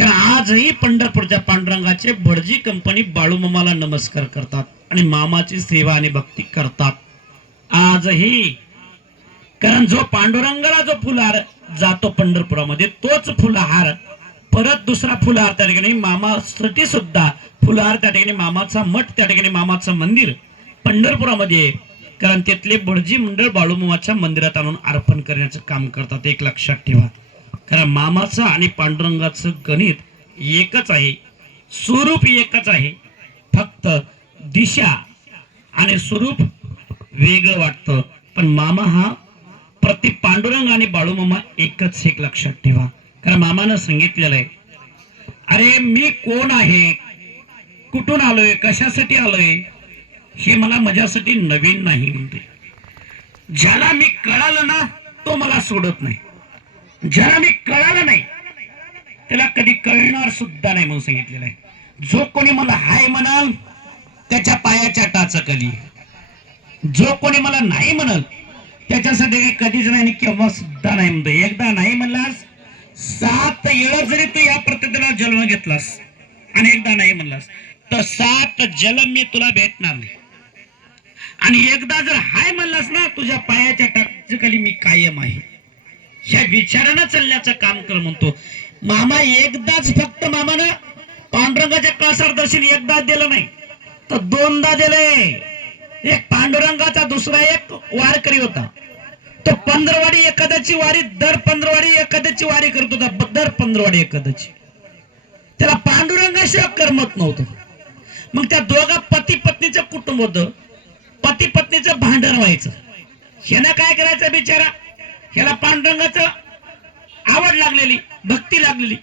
कारण आजही पंढरपूरच्या पांडुरंगाचे भटजी कंपनी बाळूमामाला नमस्कार करतात आणि मामाची सेवा आणि भक्ती करतात. आजही कारण जो पांडुरंगाला जो फुलहार जातो पंढरपुरामध्ये तोच फुलहार परत दुसरा फुलहार त्या ठिकाणी मामासाठी सुद्धा फुलहार त्या ठिकाणी मामाचा मठ त्या ठिकाणी मामाचं मंदिर पंढरपुरामध्ये आहे कारण तिथले बडजी मंडळ बाळूमामाच्या मंदिरात आणून अर्पण करण्याचं काम करतात. एक लक्षात ठेवा. कारण मामाचं आणि पांडुरंगाचं गणित एकच आहे. स्वरूप एकच आहे. फक्त दिशा आणि स्वरूप वेगळं वाटतं. पण मामा हा प्रति पांडुरंग आणि बाळूमामा एकच एक लक्षात ठेवा. कारण मामानं सांगितलेलं आहे. अरे मी कोण आहे? कुठून आलोय? कशासाठी आलोय? हे मला माझ्यासाठी नवीन नाही म्हणते. ज्याला मी कळालं ना तो मला सोडत नाही. ज्याला मी कळालं नाही त्याला कधी कळणार सुद्धा नाही म्हणून सांगितलेलं आहे. जो कोणी मला हाय म्हणाल त्याच्या पायाच्या टाचकली. जो कोणी मला नाही म्हणल त्याच्यासाठी काही कधीच नाही केव्हा सुद्धा नाही म्हणतो एकदा नाही म्हणलास सात वेळा जरी तू या पद्धतीला जन्म घेतलास आणि एकदा नाही म्हणलास तर सात जलम मी तुला भेटणार नाही. आणि एकदा जर हाय म्हणलास ना तुझ्या पायाच्या टाचकली मी कायम आहे. ह्या विचारानं चालण्याचं काम कर म्हणतो. मामा एकदाच फक्त मामानं पांडुरंगाच्या कासार दर्शन एकदा दिलं नाही तर दोनदा दिलंय. एक पांडुरंगाचा दुसरा एक वारकरी होता. तो पंधरवाडी एखाद्याची वारी दर पंधरवाडी एखाद्याची वारी करत होता दर पंधरवाडी एखाद्याची. त्याला पांडुरंगाशिवाय करमत नव्हतं. मग त्या दोघा पती पत्नीचं कुटुंब होतं. पती पत्नीचं भांडण व्हायचं. ह्यानं काय करायचं बिचारा? ह्याला पांडुरंगाचं आवड लागलेली भक्ती लागलेली.